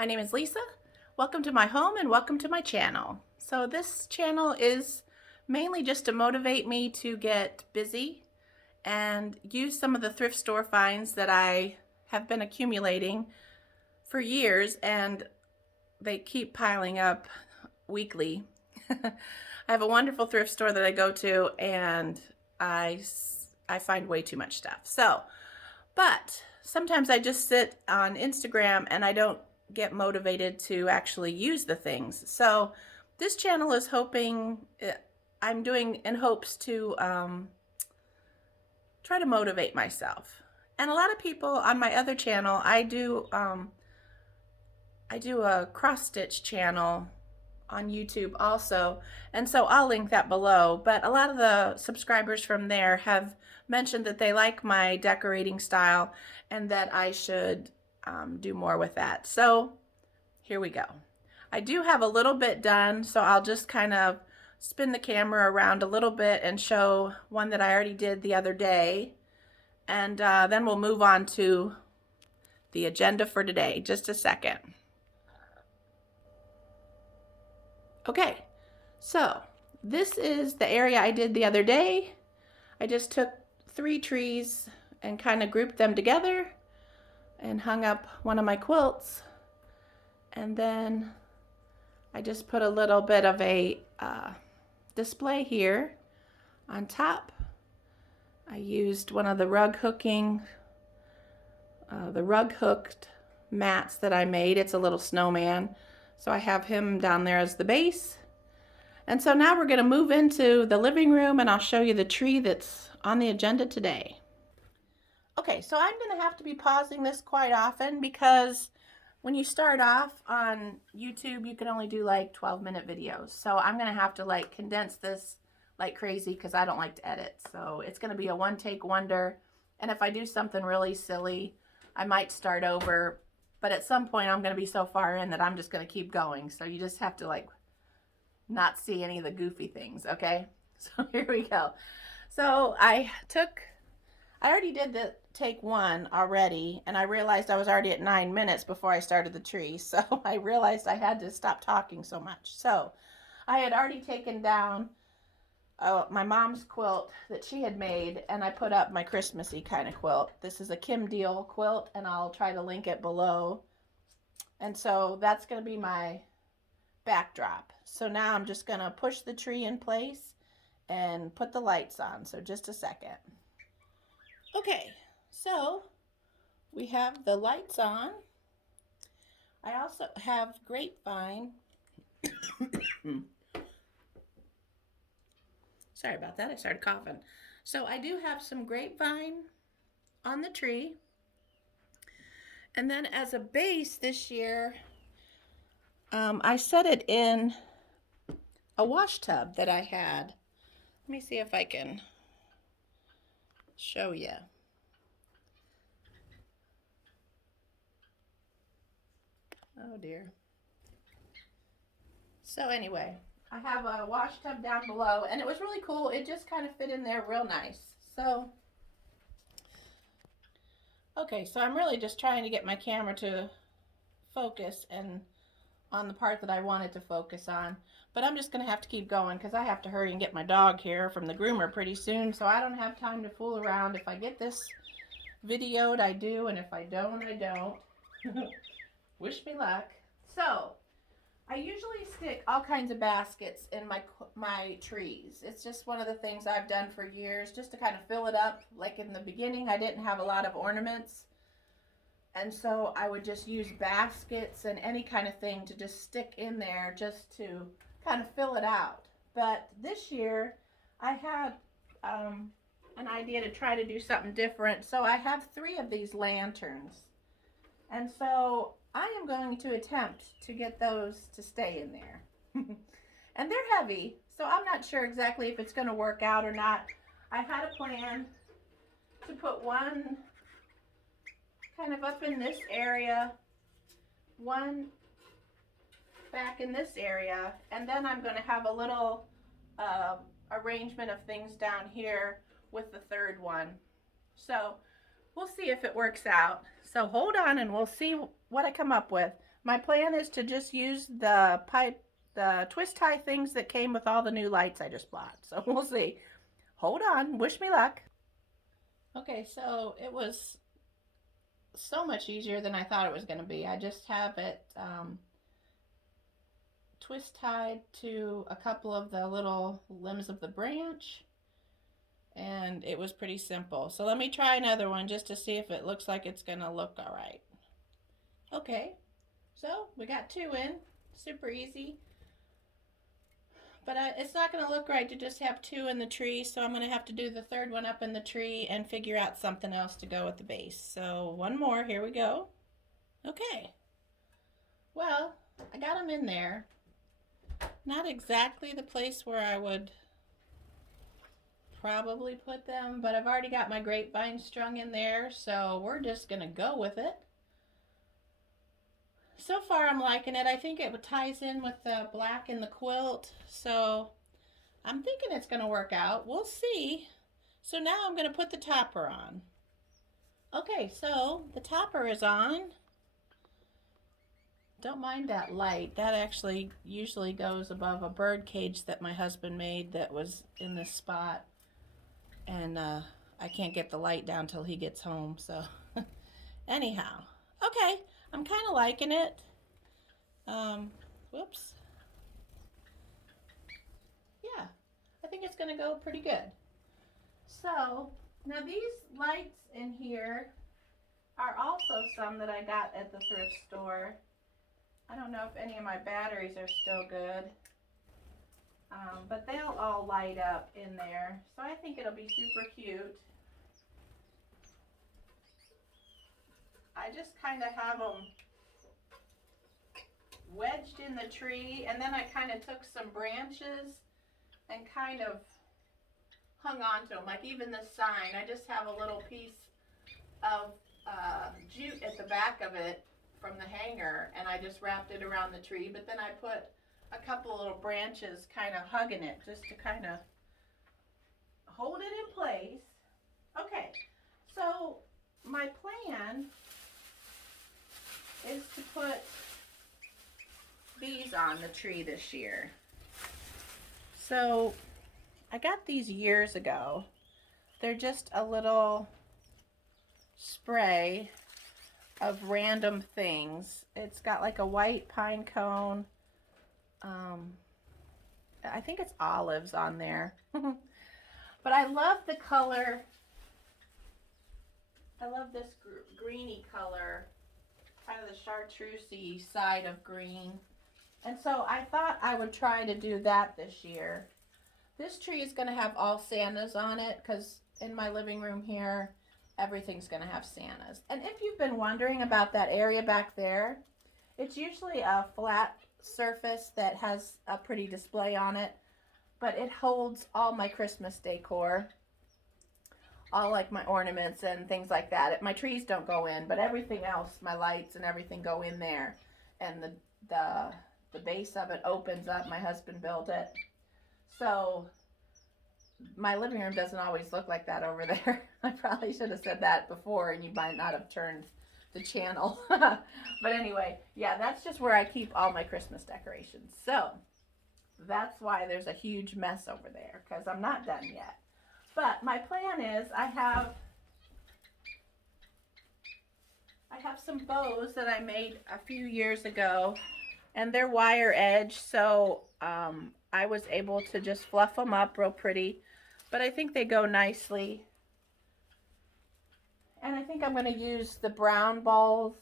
My name is Lisa. Welcome to my home and welcome to my channel. So this channel is mainly just to motivate me to get busy and use some of the thrift store finds that I have been accumulating for years, and they keep piling up weekly. I have a wonderful thrift store that I go to, and I find way too much stuff. But sometimes I just sit on Instagram and I don't get motivated to actually use the things. So this channel is I'm doing in hopes to try to motivate myself. And a lot of people on my other channel, I do a cross stitch channel on YouTube also, and so I'll link that below. But a lot of the subscribers from there have mentioned that they like my decorating style and that I should do more with that. So here we go. I do have a little bit done, so I'll just kind of spin the camera around a little bit and show one that I already did the other day, and then we'll move on to the agenda for today. Just a second. Okay, so this is the area I did the other day. I just took 3 trees and kind of grouped them together and hung up one of my quilts. And then I just put a little bit of a display here on top. I used one of the rug hooked mats that I made. It's a little snowman. So I have him down there as the base. And so now we're going to move into the living room, and I'll show you the tree that's on the agenda today. Okay, so I'm going to have to be pausing this quite often because when you start off on YouTube, you can only do like 12-minute videos. So I'm going to have to like condense this like crazy because I don't like to edit. So it's going to be a one-take wonder. And if I do something really silly, I might start over. But at some point, I'm going to be so far in that I'm just going to keep going. So you just have to like not see any of the goofy things, okay? So here we go. So I already did the take 1 already, and I realized I was already at 9 minutes before I started the tree. So I realized I had to stop talking so much. So I had already taken down my mom's quilt that she had made, and I put up my Christmassy kind of quilt. This is a Kim Deal quilt, and I'll try to link it below. And so that's going to be my backdrop. So now I'm just going to push the tree in place and put the lights on. So just a second. Okay, so we have the lights on. I also have grapevine. Sorry about that, I started coughing. So I do have some grapevine on the tree. And then as a base this year, I set it in a wash tub that I had. Let me see if I can show you. Oh dear. So anyway, I have a wash tub down below, and it was really cool. It just kind of fit in there real nice. So, okay, so I'm really just trying to get my camera to focus and on the part that I wanted to focus on. But I'm just going to have to keep going because I have to hurry and get my dog here from the groomer pretty soon, so I don't have time to fool around. If I get this videoed, I do, and if I don't, I don't. Wish me luck. So, I usually stick all kinds of baskets in my trees. It's just one of the things I've done for years, just to kind of fill it up. Like in the beginning, I didn't have a lot of ornaments, and so I would just use baskets and any kind of thing to just stick in there just to kind of fill it out. But this year, I had an idea to try to do something different. So I have 3 of these lanterns. And so I am going to attempt to get those to stay in there. And they're heavy, so I'm not sure exactly if it's going to work out or not. I had a plan to put one kind of up in this area, one back in this area, and then I'm going to have a little arrangement of things down here with the 3rd one. So we'll see if it works out. So hold on and we'll see what I come up with. My plan is to just use the twist tie things that came with all the new lights I just bought. So we'll see. Hold on. Wish me luck. Okay, so it was so much easier than I thought it was going to be. I just have it twist tied to a couple of the little limbs of the branch, and it was pretty simple. So let me try another one just to see if it looks like it's going to look all right. Okay, so we got two in. Super easy. But it's not going to look right to just have two in the tree, so I'm going to have to do the third one up in the tree and figure out something else to go with the base. So one more, here we go. Okay. Well, I got them in there. Not exactly the place where I would probably put them, but I've already got my grapevine strung in there, so we're just going to go with it. So far I'm liking it. I think it ties in with the black in the quilt, so I'm thinking it's going to work out. We'll see. So now I'm going to put the topper on. Okay, so the topper is on. Don't mind that light. That actually usually goes above a bird cage that my husband made that was in this spot. And I can't get the light down till he gets home, so anyhow. Okay, I'm kind of liking it. Whoops. Yeah, I think it's going to go pretty good. So, now these lights in here are also some that I got at the thrift store. I don't know if any of my batteries are still good, but they'll all light up in there. So I think it'll be super cute. I just kind of have them wedged in the tree, and then I kind of took some branches and kind of hung on to them. Like even this sign, I just have a little piece of jute at the back of it from the hanger, and I just wrapped it around the tree, but then I put a couple little branches kind of hugging it just to kind of hold it in place. Okay, so my plan is to put these on the tree this year. So I got these years ago. They're just a little spray of random things. It's got like a white pine cone. I think it's olives on there. But I love the color. I love this greeny color, kind of the chartreusey side of green. And so I thought I would try to do that this year. This tree is going to have all Santas on it because in my living room here, everything's going to have Santas. And if you've been wondering about that area back there, it's usually a flat surface that has a pretty display on it, but it holds all my Christmas decor, all like my ornaments and things like that. My trees don't go in, but everything else, my lights and everything go in there. And the base of it opens up. My husband built it. So my living room doesn't always look like that over there. I probably should have said that before and you might not have turned the channel. But anyway, yeah, that's just where I keep all my Christmas decorations. So that's why there's a huge mess over there, because I'm not done yet. But my plan is I have some bows that I made a few years ago, and they're wire edge, so I was able to just fluff them up real pretty, but I think they go nicely. And I think I'm going to use the brown balls.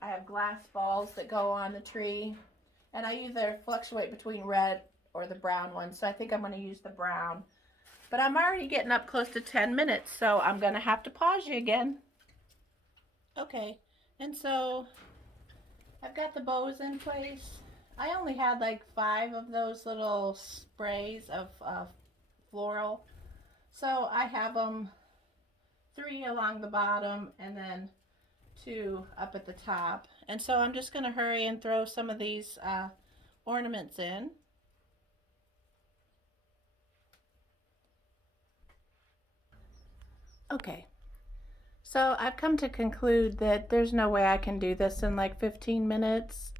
I have glass balls that go on the tree, and I either fluctuate between red or the brown one, so I think I'm going to use the brown. But I'm already getting up close to 10 minutes, so I'm going to have to pause you again. Okay, and so I've got the bows in place. I only had like 5 of those little sprays of floral. So I have them 3 along the bottom and then 2 up at the top. And so I'm just going to hurry and throw some of these ornaments in. Okay, so I've come to conclude that there's no way I can do this in like 15 minutes.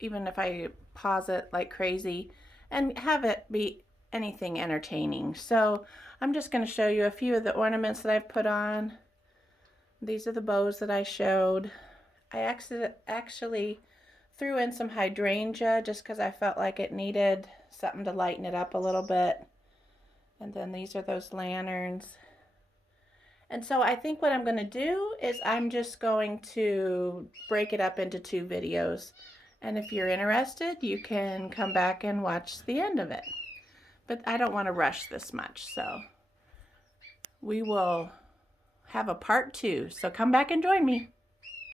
even if I pause it like crazy, and have it be anything entertaining. So I'm just going to show you a few of the ornaments that I've put on. These are the bows that I showed. I actually threw in some hydrangea just because I felt like it needed something to lighten it up a little bit. And then these are those lanterns. And so I think what I'm going to do is I'm just going to break it up into 2 videos. And if you're interested, you can come back and watch the end of it. But I don't want to rush this much, so we will have a part 2. So come back and join me.